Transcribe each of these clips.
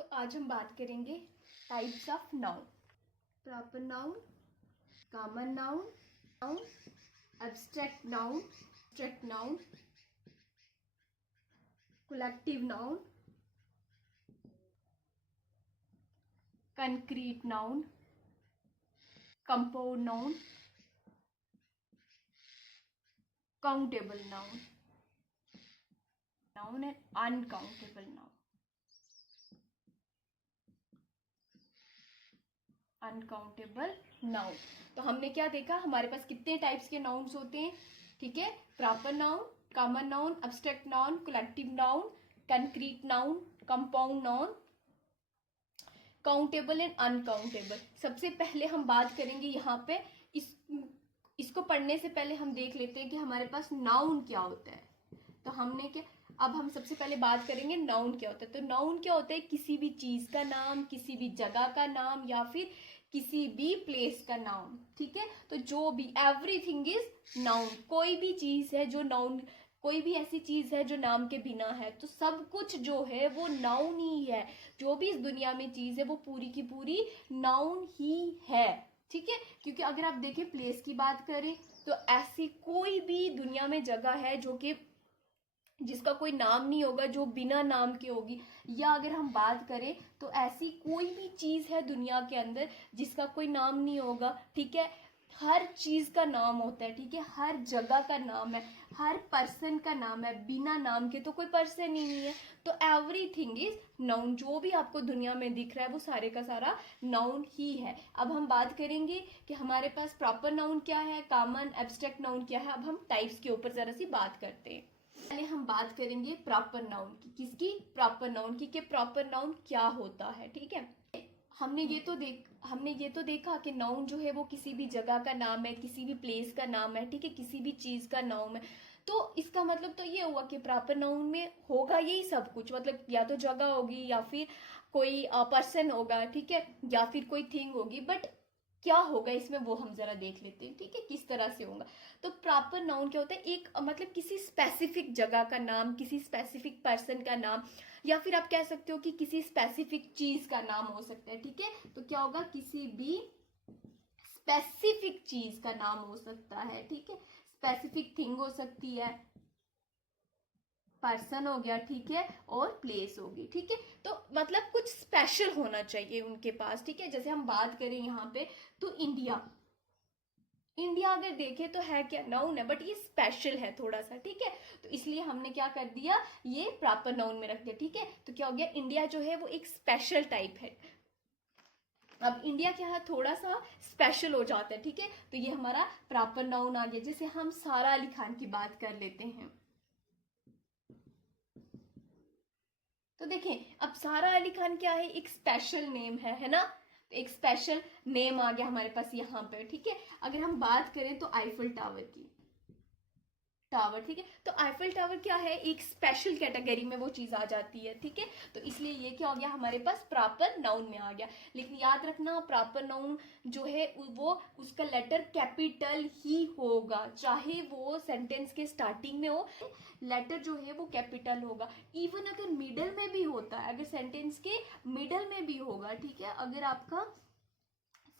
तो आज हम बात करेंगे types of noun. Proper noun, common noun, noun, abstract noun, collective noun, concrete noun, compound noun, countable noun, noun and uncountable noun. Uncountable noun. तो हमने क्या देखा, हमारे पास कितने टाइप्स के नाउन्स होते हैं। ठीक है, proper noun, common noun, abstract noun, collective noun, concrete noun, compound noun, countable and uncountable. सबसे पहले हम बात करेंगे यहाँ पे इसको पढ़ने से पहले हम देख लेते हैं कि हमारे पास नाउन क्या होता है। तो हमने क्या, अब हम सबसे पहले बात करेंगे नाउन क्या होता है। तो नाउन क्या होता है, किसी भी चीज का नाम, किसी भी जगह का नाम या फिर किसी भी प्लेस का नाम। ठीक है, तो जो भी एवरीथिंग इज नाउन। कोई भी चीज है जो नाउन, कोई भी ऐसी चीज है जो नाम के बिना है, तो सब कुछ जो है वो नाउन ही है। जो भी इस दुनिया में चीज है वो पूरी की पूरी नाउन ही है। ठीक है, क्योंकि अगर आप देखें प्लेस की बात करें तो ऐसी कोई भी दुनिया में जगह है जो कि जिसका कोई नाम नहीं होगा, जो बिना नाम के होगी। या अगर हम बात करें तो ऐसी कोई भी चीज है दुनिया के अंदर जिसका कोई नाम नहीं होगा। ठीक है, हर चीज का नाम होता है। ठीक है, हर जगह का नाम है, हर पर्सन का नाम है। बिना नाम के तो कोई पर्सन ही नहीं है। तो एवरीथिंग इज नाउन। जो भी आपको दुनिया में दिख रहा है वो सारे का सारा नाउन ही है। अब हम बात करेंगे कि हमारे पास प्रॉपर नाउन क्या है, कॉमन एब्स्ट्रैक्ट नाउन क्या है। अब हम टाइप्स के ऊपर जरा सी बात करते हैं। पहले हम बात करेंगे प्रॉपर नाउन की। किसकी? प्रॉपर नाउन की, कि प्रॉपर नाउन क्या होता है। ठीक है, हमने ये तो देखा कि नाउन जो है वो किसी भी जगह का नाम है, किसी भी प्लेस का नाम है। ठीक है, किसी भी चीज का नाम है। तो इसका मतलब तो ये हुआ कि प्रॉपर नाउन में होगा यही सब कुछ। मतलब या तो जगह होगी या फिर कोई पर्सन होगा। ठीक है, या फिर कोई थिंग होगी। बट क्या होगा इसमें वो हम जरा देख लेते हैं। ठीक है, किस तरह से होगा। तो प्रॉपर नाउन क्या होता है, एक मतलब किसी स्पेसिफिक जगह का नाम, किसी स्पेसिफिक पर्सन का नाम, या फिर आप कह सकते हो कि किसी स्पेसिफिक चीज का नाम हो सकता है। ठीक है, तो क्या होगा, किसी भी स्पेसिफिक चीज का नाम हो सकता है। ठीक है, स्पेसिफिक थिंग हो सकती है, पर्सन हो गया। ठीक है, और प्लेस होगी। ठीक है, तो मतलब कुछ स्पेशल होना चाहिए उनके पास। ठीक है, जैसे हम बात करें यहाँ पे तो इंडिया अगर देखे तो है क्या, नाउन है, बट ये स्पेशल है थोड़ा सा। ठीक है, तो इसलिए हमने क्या कर दिया, ये प्रॉपर नाउन में रख दिया। ठीक है, तो क्या हो गया, इंडिया जो है वो एक स्पेशल टाइप है। अब इंडिया क्या है, थोड़ा सा स्पेशल हो जाता है। ठीक है, तो ये हमारा प्रॉपर नाउन आ गया। जैसे हम सारा अली खान की बात कर लेते हैं। तो देखें, अब सारा अली खान क्या है, एक स्पेशल नेम है ना। तो एक स्पेशल नेम आ गया हमारे पास यहाँ पे। ठीक है, अगर हम बात करें तो आईफल टावर की, टावर। ठीक है, तो आईफल टावर क्या है, एक स्पेशल कैटेगरी में वो चीज आ जाती है। ठीक है, तो इसलिए ये क्या हो गया, हमारे पास प्रॉपर नाउन में आ गया। लेकिन याद रखना, प्रॉपर नाउन जो है वो उसका लेटर कैपिटल ही होगा, चाहे वो सेंटेंस के स्टार्टिंग में हो, लेटर जो है वो कैपिटल होगा। इवन अगर मिडल में भी होता है, अगर सेंटेंस के मिडल में भी होगा। ठीक है, अगर आपका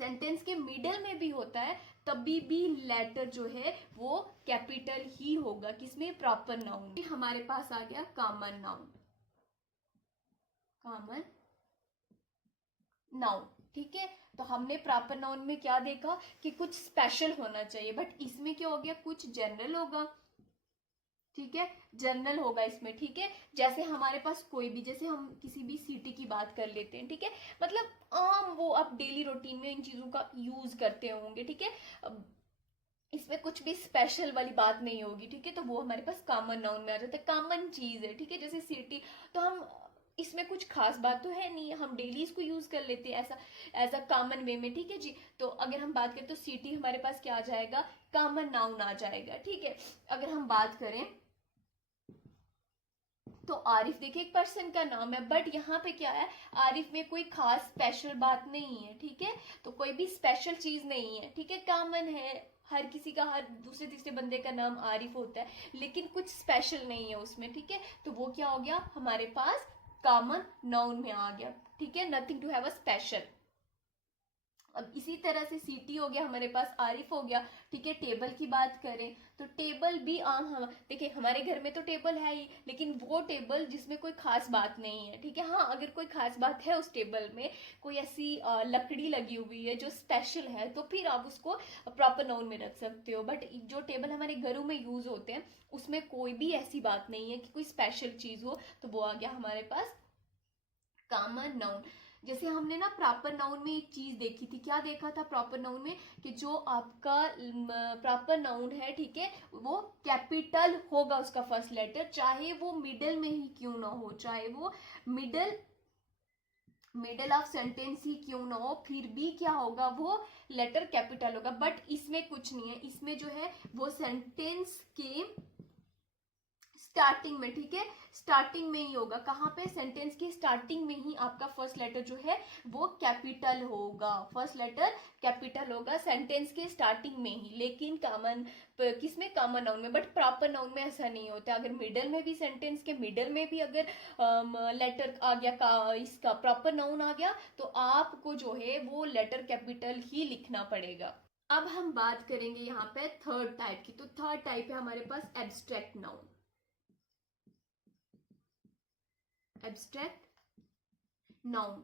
सेंटेंस के मिडल में भी होता है तभी भी लेटर जो है वो कैपिटल ही होगा। किसमें? Proper noun. हमारे पास आ गया कॉमन नाउन, कॉमन नाउन। ठीक है, तो हमने प्रॉपर नाउन में क्या देखा कि कुछ स्पेशल होना चाहिए, बट इसमें क्या हो गया, कुछ जनरल होगा। ठीक है, जनरल होगा इसमें। ठीक है, जैसे हमारे पास कोई भी, जैसे हम किसी भी सिटी की बात कर लेते हैं। ठीक है, मतलब आम वो आप डेली रूटीन में इन चीजों का यूज करते होंगे। ठीक है, इसमें कुछ भी स्पेशल वाली बात नहीं होगी। ठीक है, तो वो हमारे पास कॉमन नाउन में आ जाता है, कॉमन चीज है। ठीक है, जैसे सिटी, तो हम इसमें कुछ खास बात तो है नहीं, हम डेली इसको यूज कर लेते हैं ऐसा एज अ कॉमन वे में। ठीक है जी, तो अगर हम बात करें तो सिटी हमारे पास क्या आ जाएगा, कॉमन नाउन आ जाएगा। ठीक है, अगर हम बात करें तो आरिफ, देखिए एक पर्सन का नाम है, बट यहाँ पे क्या है, आरिफ में कोई खास स्पेशल बात नहीं है। ठीक है, तो कोई भी स्पेशल चीज नहीं है। ठीक है, कॉमन है, हर किसी का, हर दूसरे तीसरे बंदे का नाम आरिफ होता है, लेकिन कुछ स्पेशल नहीं है उसमें। ठीक है, तो वो क्या हो गया हमारे पास कॉमन नाउन में आ गया, ठीक है, nothing to have a special. अब इसी तरह से सीटी हो गया हमारे पास, आरिफ हो गया, ठीक है। टेबल की बात करें तो टेबल भी आम, हम देखिए हमारे घर में तो टेबल है ही, लेकिन वो टेबल जिसमें कोई खास बात नहीं है, ठीक है। हाँ, अगर कोई खास बात है उस टेबल में, कोई ऐसी लकड़ी लगी हुई है जो स्पेशल है, तो फिर आप उसको प्रॉपर नाउन में रख सकते हो। बट जो टेबल हमारे घरों में यूज होते हैं उसमें कोई भी ऐसी बात नहीं है कि कोई स्पेशल चीज हो, तो वो आ गया हमारे पास कॉमन नाउन। जैसे हमने ना प्रॉपर नाउन में एक चीज देखी थी, क्या देखा था प्रॉपर नाउन में, कि जो आपका प्रॉपर नाउन है, ठीक है, वो कैपिटल होगा उसका फर्स्ट लेटर, चाहे वो मिडल में ही क्यों ना हो, चाहे वो मिडल ऑफ सेंटेंस ही क्यों ना हो, फिर भी क्या होगा, वो लेटर कैपिटल होगा। बट इसमें कुछ नहीं है, इसमें जो है वो सेंटेंस के स्टार्टिंग में, ठीक है, स्टार्टिंग में ही होगा। कहाँ पे, सेंटेंस की स्टार्टिंग में ही आपका फर्स्ट लेटर जो है वो कैपिटल होगा, फर्स्ट लेटर कैपिटल होगा सेंटेंस के स्टार्टिंग में ही। लेकिन कॉमन किसमें, कॉमन नाउन में। बट प्रॉपर नाउन में ऐसा नहीं होता, अगर मिडल में भी, सेंटेंस के मिडल में भी अगर लेटर आ गया, इसका प्रॉपर नाउन आ गया, तो आपको जो है वो लेटर कैपिटल ही लिखना पड़ेगा। अब हम बात करेंगे यहाँ पे थर्ड टाइप की। तो थर्ड टाइप है हमारे पास एब्स्ट्रैक्ट नाउन। एब्स्ट्रैक्ट नाउन,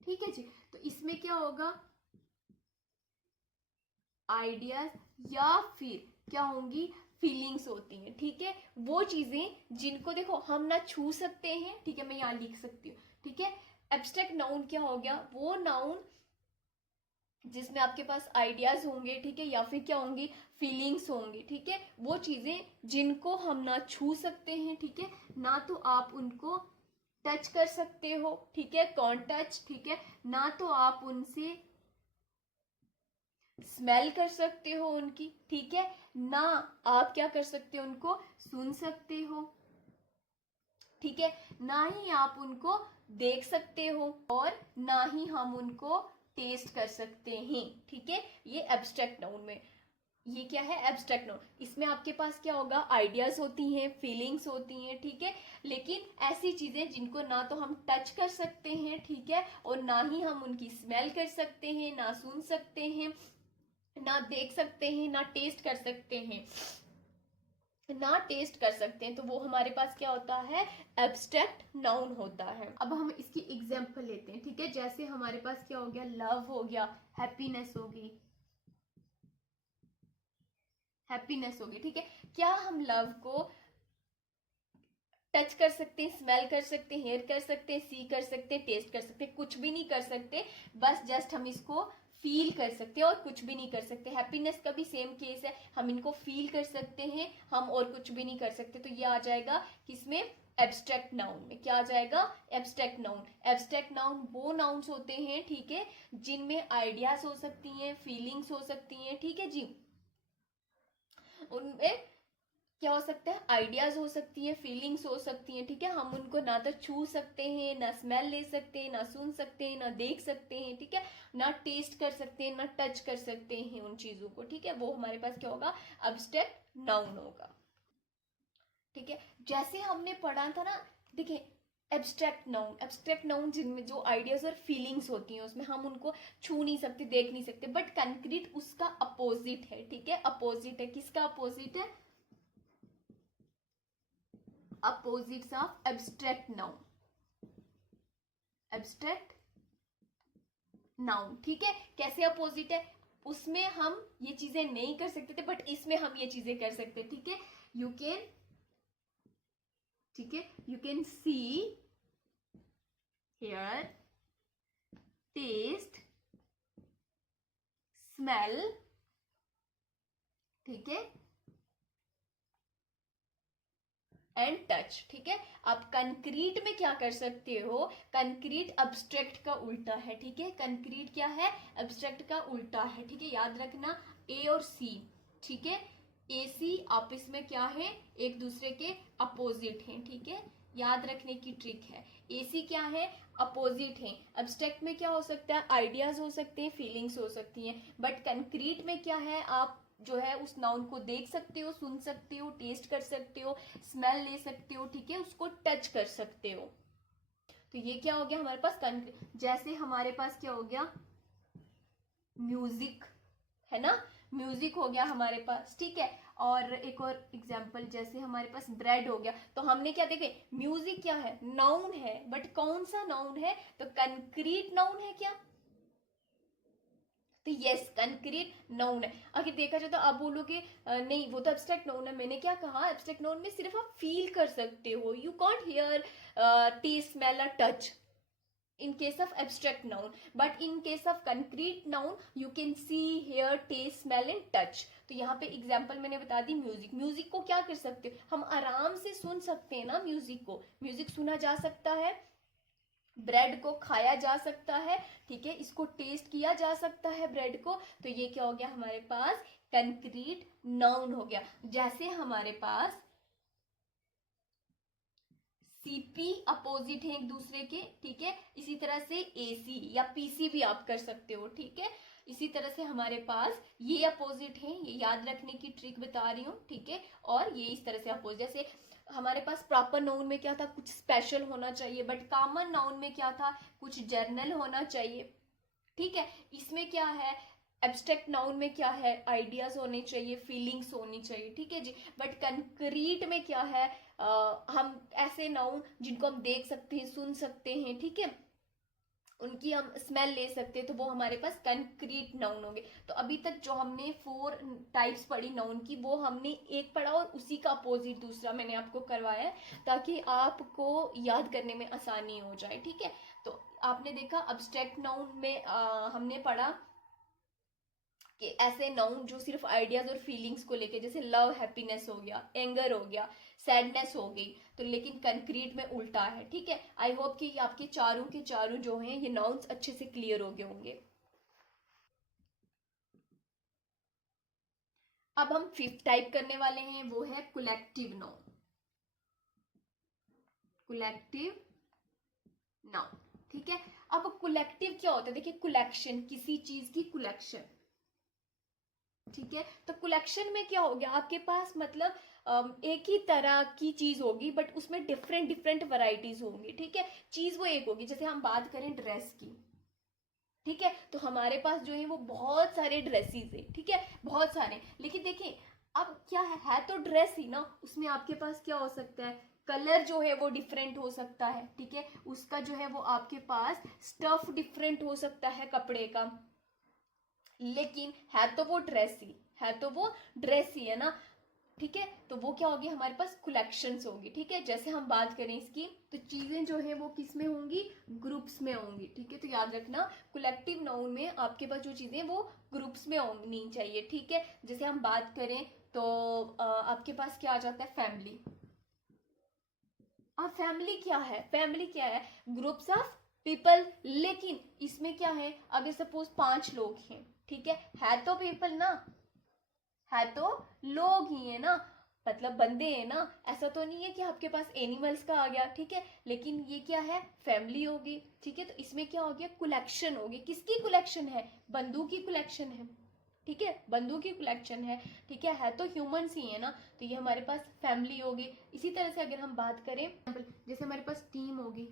ठीक है जी। तो इसमें क्या होगा, आइडियाज या फिर क्या होंगी, फीलिंग्स होती हैं, ठीक है। वो चीजें जिनको देखो हम ना छू सकते हैं, ठीक है, मैं यहां लिख सकती हूँ, ठीक है। एब्स्ट्रैक्ट नाउन क्या हो गया, वो नाउन जिसमें आपके पास आइडियाज होंगे, ठीक है, या फिर क्या होंगी, फीलिंग्स होंगी, ठीक है। वो चीजें जिनको हम ना छू सकते हैं, ठीक है, ना तो आप उनको टच कर सकते हो, ठीक है, कौन टच, ठीक है, ना तो आप उनसे स्मेल कर सकते हो उनकी, ठीक है, ना आप क्या कर सकते हो, उनको सुन सकते हो, ठीक है, ना ही आप उनको देख सकते हो, और ना ही हम उनको टेस्ट कर सकते हैं, ठीक है। ये एब्स्ट्रैक्ट नाउन में, ये क्या है, एब्स्ट्रैक्ट नाउन। इसमें आपके पास क्या होगा, आइडियाज होती हैं, फीलिंग्स होती हैं, ठीक है, लेकिन ऐसी चीजें जिनको ना तो हम टच कर सकते हैं, ठीक है, और ना ही हम उनकी स्मेल कर सकते हैं, ना सुन सकते हैं, ना देख सकते हैं, ना टेस्ट कर सकते हैं, ना टेस्ट कर सकते हैं, तो वो हमारे पास क्या होता है, एब्स्ट्रैक्ट नाउन होता है। अब हम इसकी एग्जांपल लेते हैं, ठीक है। जैसे हमारे पास क्या हो गया, लव हो गया, हैप्पीनेस होगी, हैप्पीनेस होगी, ठीक है। क्या हम लव को टच कर सकते हैं, स्मेल कर सकते हैं, हेयर कर सकते हैं, सी कर सकते हैं, टेस्ट कर सकते हैं, कुछ भी नहीं कर सकते, बस जस्ट हम इसको फील कर सकते हैं और कुछ भी नहीं कर सकते। हैप्पीनेस का भी सेम केस है, हम इनको फील कर सकते हैं, हम और कुछ भी नहीं कर सकते। तो ये आ जाएगा किसमें, एब्स्ट्रैक्ट नाउन में। क्या आ जाएगा, एब्स्ट्रैक्ट नाउन। एब्स्ट्रैक्ट नाउन वो नाउन्स होते हैं, ठीक है, जिनमें आइडियाज हो सकती हैं, फीलिंग्स हो सकती हैं, ठीक है जी। उनमें क्या हो सकता है, आइडियाज हो सकती हैं, फीलिंग्स हो सकती हैं, ठीक है। हम उनको ना तो छू सकते हैं, ना स्मेल ले सकते हैं, ना सुन सकते हैं, ना देख सकते हैं, ठीक है, ना टेस्ट कर सकते हैं, ना टच कर सकते हैं उन चीजों को, ठीक है। वो हमारे पास क्या होगा, एब्स्ट्रैक्ट नाउन होगा, ठीक है। जैसे हमने पढ़ा था ना, देखिए एब्स्ट्रैक्ट नाउन जिनमें जो आइडियाज और फीलिंग्स होती हैं, उसमें हम उनको छू नहीं सकते, देख नहीं सकते, बट कंक्रीट उसका अपोजिट है, ठीक है, अपोजिट है। किसका अपोजिट है, opposites of abstract noun, abstract noun, ठीक है। कैसे अपोजिट है, उसमें हम ये चीजें नहीं कर सकते थे, बट इसमें हम ये चीजें कर सकते, ठीक है। यू कैन, ठीक है, you can see, hear, taste, smell, ठीक है, एंड टच, ठीक है। आप कंक्रीट में क्या कर सकते हो, कंक्रीट अब्स्ट्रैक्ट का उल्टा है, ठीक है, कंक्रीट क्या है, अब्स्ट्रैक्ट का उल्टा है, ठीक है, याद रखना। ए और सी, ठीक है, ए सी आपस में क्या है, एक दूसरे के अपोजिट हैं, ठीक है, याद रखने की ट्रिक है। ए सी क्या है, अपोजिट है। अब्स्ट्रैक्ट में क्या हो सकता है, आइडियाज हो सकते हैं, फीलिंग्स हो सकती हैं, बट कंक्रीट में क्या है, आप जो है उस नाउन को देख सकते हो, सुन सकते हो, टेस्ट कर सकते हो, स्मेल ले सकते हो, ठीक है, उसको टच कर सकते हो। तो ये क्या हो गया हमारे पास जैसे हमारे पास क्या हो गया, म्यूजिक है ना, म्यूजिक हो गया हमारे पास, ठीक है। और एक और एग्जांपल, जैसे हमारे पास ब्रेड हो गया, तो हमने क्या देखे, म्यूजिक क्या है, नाउन है, बट कौन सा नाउन है, तो कंक्रीट नाउन है क्या, तो यस कंक्रीट नाउन है। अगर देखा जाए तो आप बोलोगे नहीं वो तो एब्स्ट्रैक्ट नाउन है, मैंने क्या कहा, एब्स्ट्रैक्ट नाउन में सिर्फ आप फील कर सकते हो, you can't hear, taste, smell और touch in case of abstract noun, but in case of concrete noun you can see, hear, taste, smell and touch। तो यहाँ पे एग्जाम्पल मैंने बता दी, म्यूजिक, म्यूजिक को क्या कर सकते हो, हम आराम से सुन सकते हैं ना म्यूजिक को, म्यूजिक सुना जा सकता है, ब्रेड को खाया जा सकता है, ठीक है, इसको टेस्ट किया जा सकता है ब्रेड को, तो ये क्या हो गया हमारे पास, कंक्रीट नाउन हो गया। जैसे हमारे पास सीपी अपोजिट है एक दूसरे के, ठीक है, इसी तरह से एसी या पीसी भी आप कर सकते हो, ठीक है, इसी तरह से हमारे पास ये अपोजिट है, ये याद रखने की ट्रिक बता रही हूँ, ठीक है, और ये इस तरह से अपोजिट, जैसे हमारे पास प्रॉपर नाउन में क्या था, कुछ स्पेशल होना चाहिए, बट कॉमन नाउन में क्या था, कुछ जर्नल होना चाहिए, ठीक है। इसमें क्या है, एब्स्ट्रैक्ट नाउन में क्या है, आइडियाज होने चाहिए, फीलिंग्स होनी चाहिए, ठीक है जी। बट कंक्रीट में क्या है, हम ऐसे नाउन जिनको हम देख सकते हैं, सुन सकते हैं, ठीक है, उनकी हम स्मेल ले सकते हैं, तो वो हमारे पास कंक्रीट नाउन होंगे। तो अभी तक जो हमने 4 टाइप्स पढ़ी नाउन की, वो हमने एक पढ़ा और उसी का अपोजिट दूसरा मैंने आपको करवाया है, ताकि आपको याद करने में आसानी हो जाए, ठीक है। तो आपने देखा एब्स्ट्रैक्ट नाउन में हमने पढ़ा कि ऐसे नाउन जो सिर्फ आइडियाज और फीलिंग्स को लेके, जैसे लव हैप्पीनेस हो गया, एंगर हो गया, सैडनेस हो गई, तो लेकिन कंक्रीट में उल्टा है, ठीक है। आई होप कि आपके चारों के चारों जो हैं ये नाउन्स अच्छे से क्लियर हो गए होंगे। अब हम 5th टाइप करने वाले हैं, वो है कलेक्टिव नाउन। कलेक्टिव नाउन, ठीक है। अब कलेक्टिव क्या होता है, देखिए कलेक्शन, किसी चीज की कलेक्शन, ठीक है। तो कलेक्शन में क्या हो गया आपके पास, मतलब एक ही तरह की चीज होगी, बट उसमें डिफरेंट डिफरेंट वैरायटीज होंगी, ठीक है। चीज वो एक होगी, जैसे हम बात करें ड्रेस की, ठीक है, तो हमारे पास जो है वो बहुत सारे ड्रेसेस है, ठीक है, बहुत सारे, लेकिन देखिए अब क्या है तो ड्रेस ही ना, उसमें आपके पास क्या हो सकता है, कलर जो है वो डिफरेंट हो सकता है, ठीक है, उसका जो है वो आपके पास स्टफ डिफरेंट हो सकता है कपड़े का, लेकिन है तो वो ड्रेस ही, है तो वो ड्रेस ही है ना, ठीक है। तो वो क्या होगी हमारे पास, कलेक्शंस होगी, ठीक है। जैसे हम बात करें इसकी, तो चीजें जो है वो किस में होंगी, ग्रुप्स में होंगी, ठीक है। तो याद रखना कलेक्टिव नाउन में आपके पास जो चीजें वो ग्रुप्स में होनी चाहिए, ठीक है। जैसे हम बात करें तो आपके पास क्या आ जाता है, फैमिली। अब फैमिली क्या है, फैमिली क्या है, ग्रुप्स ऑफ पीपल, लेकिन इसमें क्या है, अगर सपोज 5 लोग हैं, ठीक है तो पीपल ना, है तो लोग ही है ना, मतलब बंदे हैं ना, ऐसा तो नहीं है कि आपके पास एनिमल्स का आ गया, ठीक है, लेकिन ये क्या है, फैमिली होगी, ठीक है। तो इसमें क्या हो गया, कलेक्शन होगी, किसकी कलेक्शन है, बंदूक की कलेक्शन है, ठीक है, बंदूक की कलेक्शन है, है तो ह्यूमंस ही है ना, तो ये हमारे पास फैमिली होगी। इसी तरह से अगर हम बात करें, जैसे हमारे पास टीम होगी,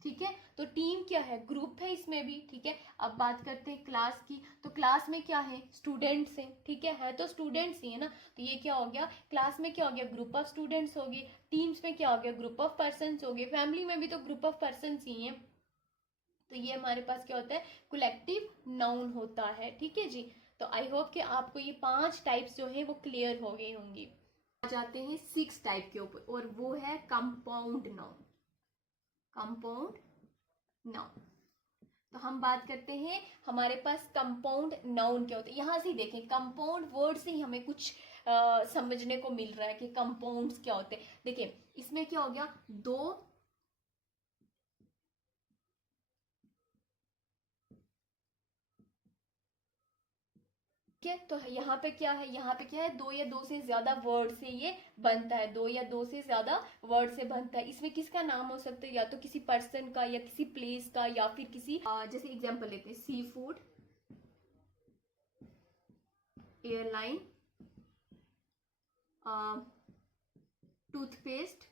ठीक है, तो टीम क्या है, ग्रुप है इसमें भी, ठीक है। अब बात करते हैं क्लास की, तो क्लास में क्या है, स्टूडेंट्स हैं, ठीक है तो स्टूडेंट्स ही है ना, तो ये क्या हो गया, क्लास में क्या हो गया, ग्रुप ऑफ स्टूडेंट्स होगी, टीम्स में क्या हो गया, ग्रुप ऑफ पर्सन्स हो गए, फैमिली में भी तो ग्रुप ऑफ पर्सन्स ही हैं, तो ये हमारे पास क्या होता है, कलेक्टिव नाउन होता है, ठीक है जी। तो आई होप कि आपको ये 5 टाइप्स जो है वो क्लियर हो गई होंगी। आ जाते हैं 6 टाइप के ऊपर, और वो है कंपाउंड नाउन। कंपाउंड नाउन, तो हम बात करते हैं हमारे पास कंपाउंड नाउन क्या होता है। यहां से देखें, कंपाउंड वर्ड से ही हमें कुछ समझने को मिल रहा है कि कंपाउंड्स क्या होते हैं। देखिए इसमें क्या हो गया, दो ठीक है, तो यहाँ पे क्या है, यहाँ पे क्या है, 2 या 2 से ज्यादा वर्ड से ये बनता है, 2 या 2 से ज्यादा वर्ड से बनता है। इसमें किसका नाम हो सकता है, या तो किसी पर्सन का, या किसी प्लेस का, या फिर किसी जैसे एग्जांपल लेते हैं, सी फूड, एयरलाइन, टूथपेस्ट,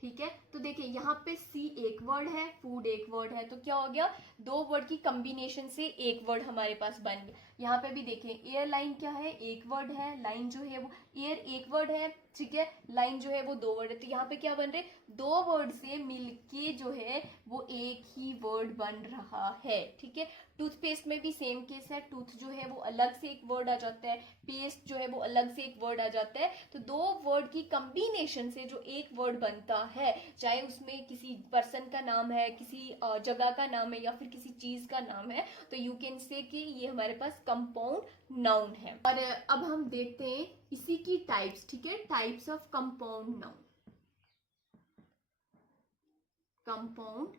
ठीक है। तो देखिए यहाँ पे सी एक वर्ड है, फूड एक वर्ड है, तो क्या हो गया, दो वर्ड की कॉम्बिनेशन से एक वर्ड हमारे पास बन गया। यहाँ पे भी देखिए एयरलाइन क्या है, एक वर्ड है, लाइन जो है वो एयर एक वर्ड है, ठीक है, लाइन जो है वो दो वर्ड है। तो यहाँ पे क्या बन रहे, दो वर्ड से मिलके जो है वो एक ही वर्ड बन रहा है, ठीक है। टूथपेस्ट में भी सेम केस है, टूथ जो है वो अलग से एक वर्ड आ जाता है, पेस्ट जो है वो अलग से एक वर्ड आ जाता है। तो दो वर्ड की कॉम्बिनेशन से जो एक वर्ड बनता है, चाहे उसमें किसी पर्सन का नाम है, किसी जगह का नाम है, या फिर किसी चीज का नाम है, तो यू कैन से कि ये हमारे पास कंपाउंड नाउन है। और अब हम देखते हैं इसी की टाइप्स, ठीक है, types of compound noun. Compound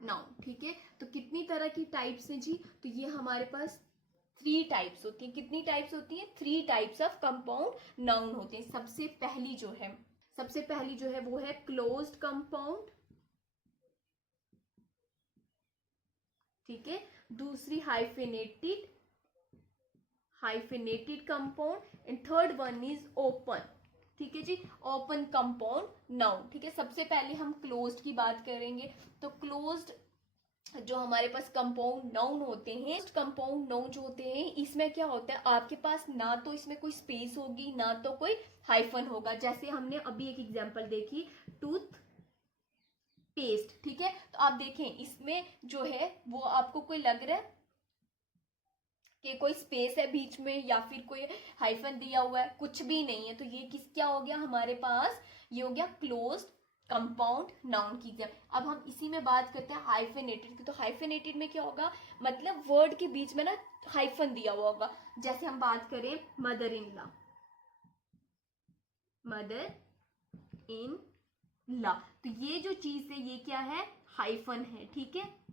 noun, ठीक है। तो कितनी तरह की टाइप्स हैं जी, तो ये हमारे पास 3 टाइप्स होती है। कितनी टाइप्स होती है, 3 टाइप्स ऑफ कंपाउंड नाउन होते हैं। सबसे पहली जो है वो है क्लोज्ड कंपाउंड, ठीक है। दूसरी hyphenated compound, and third one is open, ठीक है जी, ओपन कंपाउंड नाउन, ठीक है। सबसे पहले हम क्लोज्ड की बात करेंगे। तो क्लोज्ड जो हमारे पास कंपाउंड नाउन होते हैं, कंपाउंड नाउन जो होते हैं, इसमें क्या होता है, आपके पास ना तो इसमें कोई स्पेस होगी, ना तो कोई हाइफन होगा। जैसे हमने अभी एक एग्जांपल देखी, टूथ पेस्ट, ठीक है। तो आप देखें इसमें जो है वो आपको कोई लग रहा है कि कोई स्पेस है बीच में, या फिर कोई हाइफन दिया हुआ है, कुछ भी नहीं है। तो ये क्या हो गया हमारे पास, ये हो गया क्लोज्ड कंपाउंड नाउन की एग्जाम। अब हम इसी में बात करते हैं हाइफेनेटेड की। तो हाइफेनेटेड में क्या होगा, मतलब वर्ड के बीच में ना हाइफन दिया हुआ होगा। जैसे हम बात करें mother in law, mother in law, तो ये जो चीज है ये क्या है, हाइफन है, ठीक है,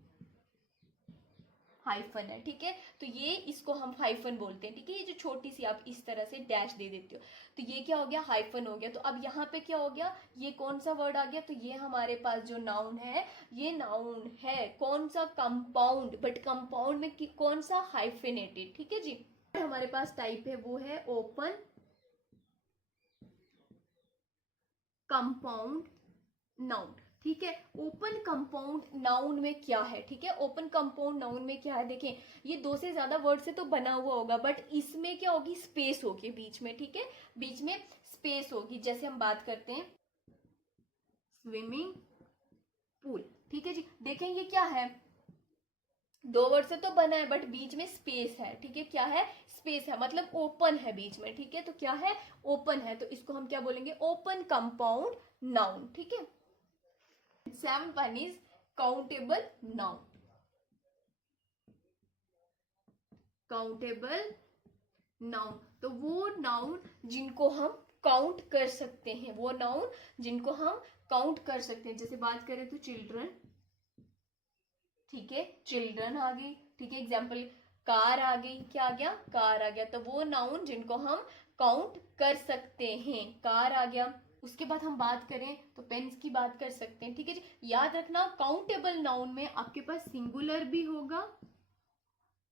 हाइफन है, ठीक है। तो ये इसको हम हाइफन बोलते हैं, ठीक है। ये जो छोटी सी आप इस तरह से डैश दे देते हो, तो ये क्या हो गया, हाइफन हो गया। तो अब यहाँ पे क्या हो गया, ये कौन सा वर्ड आ गया, तो ये हमारे पास जो नाउन है, ये नाउन है कौन सा, कंपाउंड, बट कंपाउंड में कौन सा, हाइफिनेटेड, ठीक है जी। हमारे पास टाइप है वो है ओपन कंपाउंड नाउन, ठीक है। ओपन कंपाउंड नाउन में क्या है, ठीक है, ओपन कंपाउंड नाउन में क्या है, देखें ये दो से ज्यादा वर्ड से तो बना हुआ होगा, बट इसमें क्या होगी, स्पेस होगी बीच में, ठीक है, बीच में स्पेस होगी। जैसे हम बात करते हैं स्विमिंग पूल, ठीक है जी। देखें ये क्या है, दो वर्ड से तो बना है, बट बीच में स्पेस है, ठीक है, क्या है, स्पेस है, मतलब ओपन है बीच में, ठीक है। तो क्या है, ओपन है, तो इसको हम क्या बोलेंगे, ओपन कंपाउंड नाउन, ठीक है। 7th one is countable noun, countable noun, तो वो नाउन जिनको हम काउंट कर सकते हैं, वो नाउन जिनको हम काउंट कर सकते हैं। जैसे बात करें तो चिल्ड्रन, ठीक है, चिल्ड्रन आ गई, ठीक है, एग्जाम्पल कार आ गई, क्या आ गया, कार आ गया, तो वो नाउन जिनको हम काउंट कर सकते हैं, कार आ गया। उसके बाद हम बात करें तो पेन्स की बात कर सकते हैं, ठीक है जी। याद रखना काउंटेबल नाउन में आपके पास सिंगुलर भी होगा,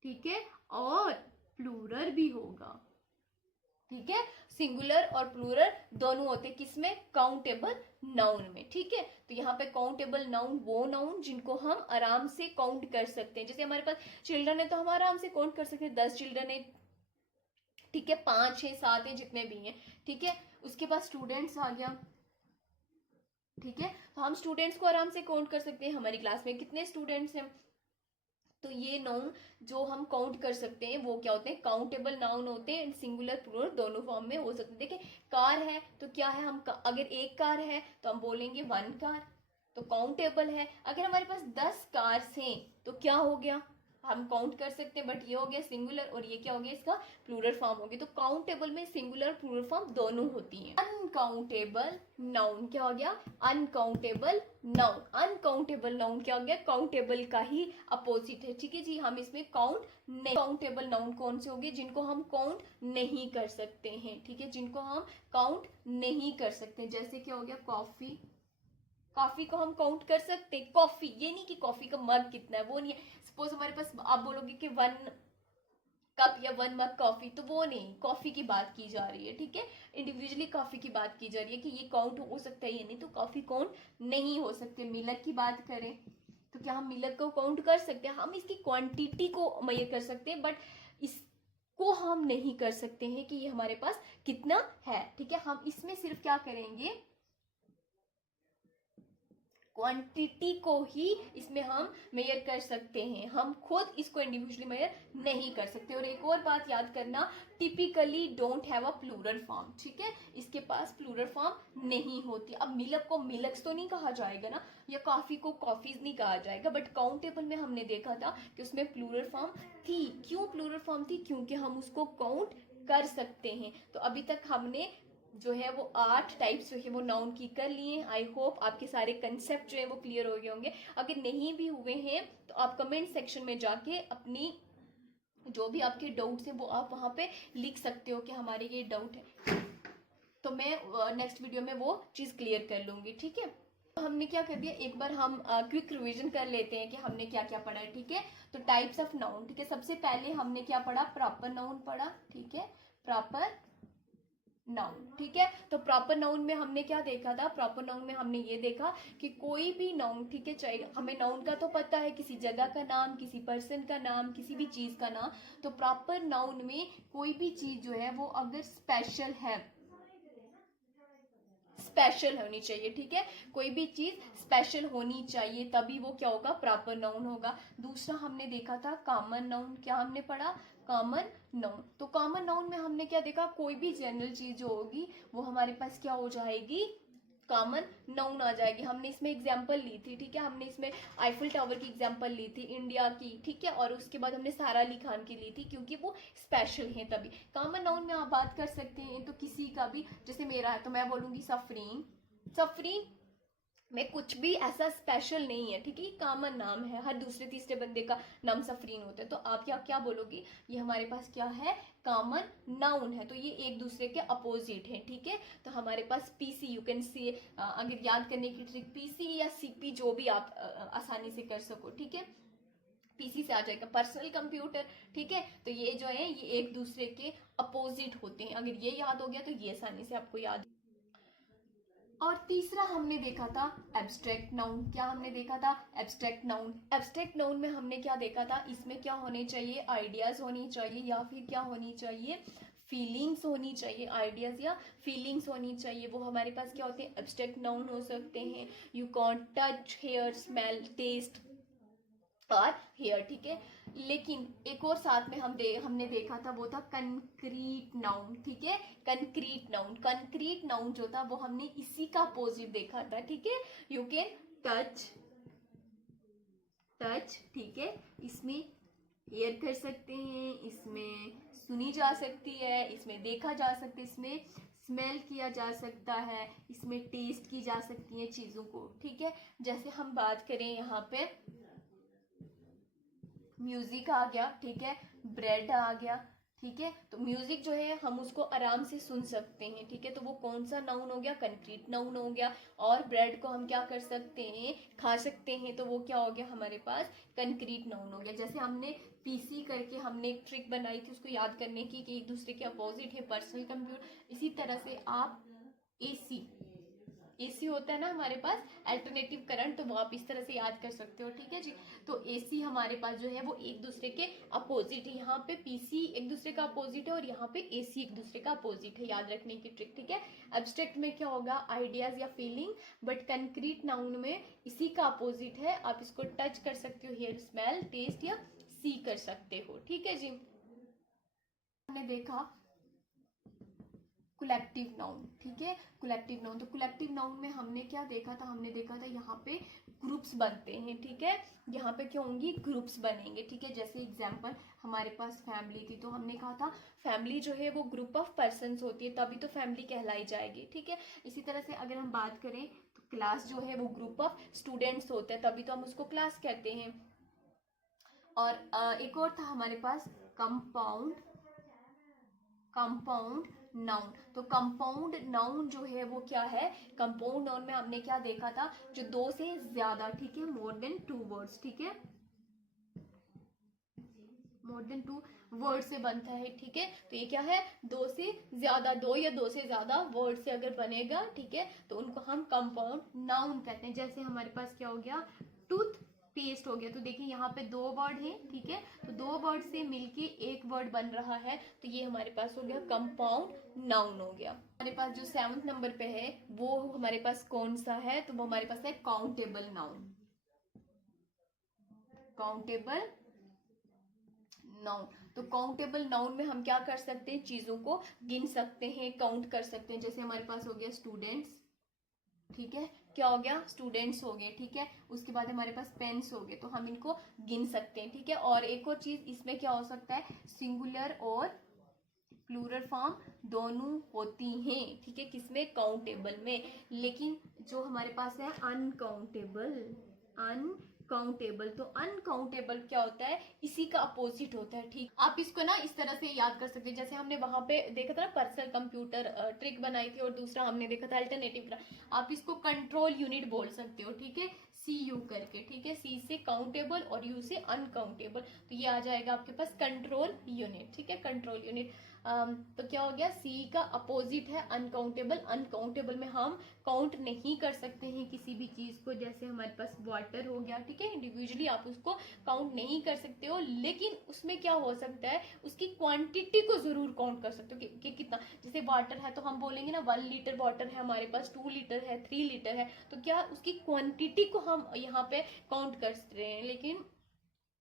ठीक है, और प्लूरल भी होगा, ठीक है, सिंगुलर और प्लूरल दोनों होते हैं किसमें, काउंटेबल नाउन में, ठीक है। तो यहाँ पे काउंटेबल नाउन वो नाउन जिनको हम आराम से काउंट कर सकते हैं। जैसे हमारे पास चिल्ड्रन है तो हम आराम से काउंट कर सकते हैं, 10 चिल्ड्रन है, ठीक है, 5 6 7 है, जितने भी हैं, ठीक है। उसके बाद स्टूडेंट्स आ गया, ठीक है, तो हम स्टूडेंट्स को आराम से काउंट कर सकते हैं, हमारी क्लास में कितने स्टूडेंट्स हैं। तो ये नाउन जो हम काउंट कर सकते हैं वो क्या होते हैं, काउंटेबल नाउन होते हैं, सिंगुलर प्लूरल दोनों फॉर्म में हो सकते हैं। देखिए कार है तो क्या है, हम अगर एक कार है तो हम बोलेंगे 1 कार, तो काउंटेबल है। अगर हमारे पास 10 कार्स हैं तो क्या हो गया, हम काउंट कर सकते हैं, बट ये हो गया सिंगुलर, और ये क्या हो गया, इसका प्लूरल फॉर्म हो गया। तो काउंटेबल में सिंगुलर प्लूरल फॉर्म दोनों होती हैं। अनकाउंटेबल नाउन क्या हो गया, अनकाउंटेबल नाउन, अनकाउंटेबल नाउन क्या हो गया, काउंटेबल का ही अपोजिट है, ठीक है जी। हम इसमें काउंट नहीं, काउंटेबल नाउन कौन से होंगे, जिनको हम काउंट नहीं कर सकते हैं, ठीक है, जिनको हम काउंट नहीं कर सकते। जैसे क्या हो गया, कॉफी, कॉफी को हम काउंट कर सकते हैं, कॉफी, ये नहीं कि कॉफी का मग कितना है, वो नहीं है। सपोज हमारे पास आप बोलोगे कि 1 कप या 1 मग कॉफी, तो वो नहीं, कॉफी की बात की जा रही है, ठीक है। इंडिविजुअली कॉफी की बात की जा रही है कि ये काउंट हो सकता है या नहीं, तो कॉफी काउंट नहीं हो सकते। मिल्क की बात करें तो क्या हम मिल्क को काउंट कर सकते हैं? हम इसकी क्वांटिटी को मेजर कर सकते हैं, बट इसको हम नहीं कर सकते हैं कि ये हमारे पास कितना है, ठीक है। हम इसमें सिर्फ क्या करेंगे, क्वांटिटी को ही इसमें हम मेजर कर सकते हैं, हम खुद इसको इंडिविजुअली मेजर नहीं कर सकते। और एक और बात याद करना, typically don't have a plural form, ठीक है, इसके पास प्लूरल फॉर्म नहीं होती। अब मिल्क को मिल्क्स तो नहीं कहा जाएगा ना, या कॉफी को कॉफीज नहीं कहा जाएगा, बट काउंटेबल में हमने देखा था कि उसमें प्लूरल फॉर्म थी। क्यों प्लूरल फॉर्म थी? क्योंकि हम उसको काउंट कर सकते हैं। तो अभी तक हमने जो है वो 8 टाइप्स जो है वो नाउन की कर लिए। आई होप आपके सारे कंसेप्ट जो है वो क्लियर हो गए होंगे। अगर नहीं भी हुए हैं तो आप कमेंट सेक्शन में जाके अपनी जो भी आपके डाउट्स हैं वो आप वहां पे लिख सकते हो कि हमारे ये डाउट है, तो मैं नेक्स्ट वीडियो में वो चीज क्लियर कर लूंगी, ठीक है। तो हमने क्या कर दिया, एक बार हम क्विक रिवीजन कर लेते हैं कि हमने क्या क्या पढ़ा है, ठीक है। तो टाइप्स ऑफ नाउन, ठीक है, सबसे पहले हमने क्या पढ़ा, प्रॉपर नाउन पढ़ा, ठीक है, प्रॉपर नाउन, ठीक है। तो प्रॉपर नाउन में हमने क्या देखा था, प्रॉपर नाउन में हमने ये देखा कि कोई भी नाउन, ठीक है, चाहे हमें नाउन का तो पता है, किसी जगह का नाम, किसी पर्सन का नाम, किसी भी चीज का नाम। तो प्रॉपर नाउन में कोई भी चीज जो है वो अगर स्पेशल है, स्पेशल होनी चाहिए, ठीक है, कोई भी चीज स्पेशल होनी चाहिए, तभी वो क्या होगा, प्रॉपर नाउन होगा। दूसरा हमने देखा था कॉमन नाउन, क्या हमने पढ़ा, कॉमन नाउन। तो कॉमन नाउन में हमने क्या देखा, कोई भी जनरल चीज जो होगी वो हमारे पास क्या हो जाएगी, कॉमन नाउन आ जाएगी। हमने इसमें एग्जांपल ली थी, ठीक है, हमने इसमें आईफिल टावर की एग्जांपल ली थी, इंडिया की, ठीक है, और उसके बाद हमने सारा अली खान की ली थी, क्योंकि वो स्पेशल है। तभी कॉमन नाउन में आप बात कर सकते हैं, तो किसी का भी, जैसे मेरा है तो मैं बोलूंगी सफरीन, सफरीन में कुछ भी ऐसा स्पेशल नहीं है, ठीक है, कॉमन नाम है, हर दूसरे तीसरे बंदे का नाम सफरीन होता है। तो आप क्या क्या बोलोगी, ये हमारे पास क्या है, कॉमन नाउन है। तो ये एक दूसरे के अपोजिट है, ठीक है। तो हमारे पास पीसी, यू कैन सी, अगर याद करने की ट्रिक, पीसी या सीपी जो भी आप आसानी से कर सको, ठीक है, पीसी से आ जाएगा पर्सनल कंप्यूटर, ठीक है। तो ये जो है ये एक दूसरे के अपोजिट होते हैं, अगर ये याद हो गया तो ये आसानी से आपको याद। और तीसरा हमने देखा था एब्स्ट्रैक्ट नाउन, क्या हमने देखा था, एब्स्ट्रैक्ट नाउन। एब्स्ट्रैक्ट नाउन में हमने क्या देखा था, इसमें क्या होने चाहिए, आइडियाज होनी चाहिए, या फिर क्या होनी चाहिए, फीलिंग्स होनी चाहिए, आइडियाज या फीलिंग्स होनी चाहिए। वो हमारे पास क्या होते हैं, एब्स्ट्रैक्ट नाउन हो सकते हैं। You can't touch, hear, smell, taste और हेयर, ठीक है। लेकिन एक और साथ में हमने देखा था, वो था कंक्रीट नाउन, ठीक है, कंक्रीट नाउन। कंक्रीट नाउन जो था वो हमने इसी का अपोजिट देखा था, ठीक है। यू कैन टच, टच, ठीक है, इसमें हेयर कर सकते हैं, इसमें सुनी जा सकती है, इसमें देखा जा सकता है, इसमें स्मेल किया जा सकता है, इसमें टेस्ट की जा सकती है चीजों को, ठीक है। जैसे हम बात करें यहाँ पे म्यूजिक आ गया, ठीक है, ब्रेड आ गया, ठीक है। तो म्यूजिक जो है हम उसको आराम से सुन सकते हैं, ठीक है, तो वो कौन सा नाउन हो गया, कंक्रीट नाउन हो गया। और ब्रेड को हम क्या कर सकते हैं, खा सकते हैं, तो वो क्या हो गया हमारे पास, कंक्रीट नाउन हो गया। जैसे हमने पीसी करके हमने एक ट्रिक बनाई थी उसको याद करने की कि एक दूसरे के अपोजिट है पर्सनल कंप्यूटर, इसी तरह से आप एसी, एसी होता है ना हमारे पास अल्टरनेटिव करंट, तो वो आप इस तरह से याद कर सकते हो, ठीक है जी। तो एसी हमारे पास जो है वो एक दूसरे के अपोजिट है, यहाँ पे पीसी एक दूसरे का अपोजिट है और यहाँ पे एसी एक दूसरे का अपोजिट है, याद रखने की ट्रिक, ठीक है। एब्स्ट्रैक्ट में क्या होगा, आइडियाज या फीलिंग, बट कंक्रीट नाउन में इसी का अपोजिट है, आप इसको टच कर सकते हो, हेयर, स्मेल, टेस्ट या सी कर सकते हो, ठीक है जी। हमने देखा कलेक्टिव नाउन, ठीक है, कलेक्टिव नाउन। तो कलेक्टिव नाउन में हमने क्या देखा था, हमने देखा था यहाँ पे ग्रुप्स बनते हैं, ठीक है, यहाँ पे क्या होंगी, ग्रुप्स बनेंगे, ठीक है। जैसे एग्जांपल हमारे पास फैमिली थी, तो हमने कहा था फैमिली जो है वो ग्रुप ऑफ पर्सन्स होती है, तभी तो फैमिली कहलाई जाएगी, ठीक है। इसी तरह से अगर हम बात करें तो क्लास जो है वो ग्रुप ऑफ स्टूडेंट्स होता है, तभी तो हम उसको क्लास कहते हैं। और एक और था हमारे पास कंपाउंड, कंपाउंड नाउन। तो कंपाउंड नाउन जो है वो क्या है, कंपाउंड नाउन में हमने क्या देखा था, जो 2 से ज्यादा, ठीक है, मोर देन 2 वर्ड्स, ठीक है, मोर देन 2 वर्ड से बनता है, ठीक है। तो ये क्या है, दो से ज्यादा, दो या दो से ज्यादा वर्ड से अगर बनेगा, ठीक है, तो उनको हम कंपाउंड नाउन कहते हैं। जैसे हमारे पास क्या हो गया, टूथ पेस्ट हो गया। तो देखिए यहाँ पे 2 वर्ड है, ठीक है, तो 2 वर्ड से मिलके एक वर्ड बन रहा है, तो ये हमारे पास हो गया कंपाउंड नाउन हो गया। हमारे पास जो 7th नंबर पे है वो हमारे पास कौन सा है, तो वो हमारे पास है काउंटेबल नाउन। काउंटेबल नाउन, तो काउंटेबल नाउन में हम क्या कर सकते हैं, चीजों को गिन सकते हैं, काउंट कर सकते हैं। जैसे हमारे पास हो गया स्टूडेंट्स, ठीक है, क्या हो गया, स्टूडेंट्स हो गए, ठीक है। उसके बाद हमारे पास पेन्स हो गए, तो हम इनको गिन सकते हैं, ठीक है। और एक और चीज इसमें क्या हो सकता है, सिंगुलर और प्लूरल फॉर्म दोनों होती हैं, ठीक है, किसमें, काउंटेबल में। लेकिन जो हमारे पास है अनकाउंटेबल, अनकाउंटेबल, तो अनकाउंटेबल क्या होता है, इसी का अपोजिट होता है, ठीक। आप इसको ना इस तरह से याद कर सकते हैं, जैसे हमने वहां पे देखा था ना पर्सनल कंप्यूटर ट्रिक बनाई थी, और दूसरा हमने देखा था अल्टरनेटिव। आप इसको कंट्रोल यूनिट बोल सकते हो, ठीक है, सी यू करके, ठीक है, सी से काउंटेबल और यू से अनकाउंटेबल, तो ये आ जाएगा आपके पास कंट्रोल यूनिट, ठीक है, कंट्रोल यूनिट। तो क्या हो गया, सी का अपोजिट है अनकाउंटेबल। अनकाउंटेबल में हम काउंट नहीं कर सकते हैं किसी भी चीज को, जैसे हमारे पास वाटर हो गया, ठीक है, इंडिविजुअली आप उसको काउंट नहीं कर सकते हो, लेकिन उसमें क्या हो सकता है, उसकी क्वांटिटी को जरूर काउंट कर सकते हो कि कितना। जैसे वाटर है तो हम बोलेंगे ना 1 लीटर वाटर है हमारे पास, 2 लीटर है, 3 लीटर है, तो क्या उसकी क्वांटिटी को हम यहाँ पे काउंट कर रहे हैं, लेकिन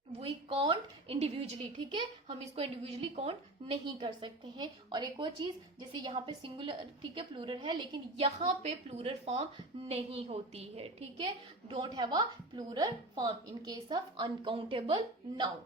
वी काउंट इंडिविजुअली, ठीक है, हम इसको इंडिविजुअली काउंट नहीं कर सकते हैं। और एक और चीज, जैसे यहाँ पे सिंगुलर, ठीक है, प्लूरल है, लेकिन यहाँ पे प्लूरल फॉर्म नहीं होती है, ठीक है, don't have a plural form in case of uncountable noun.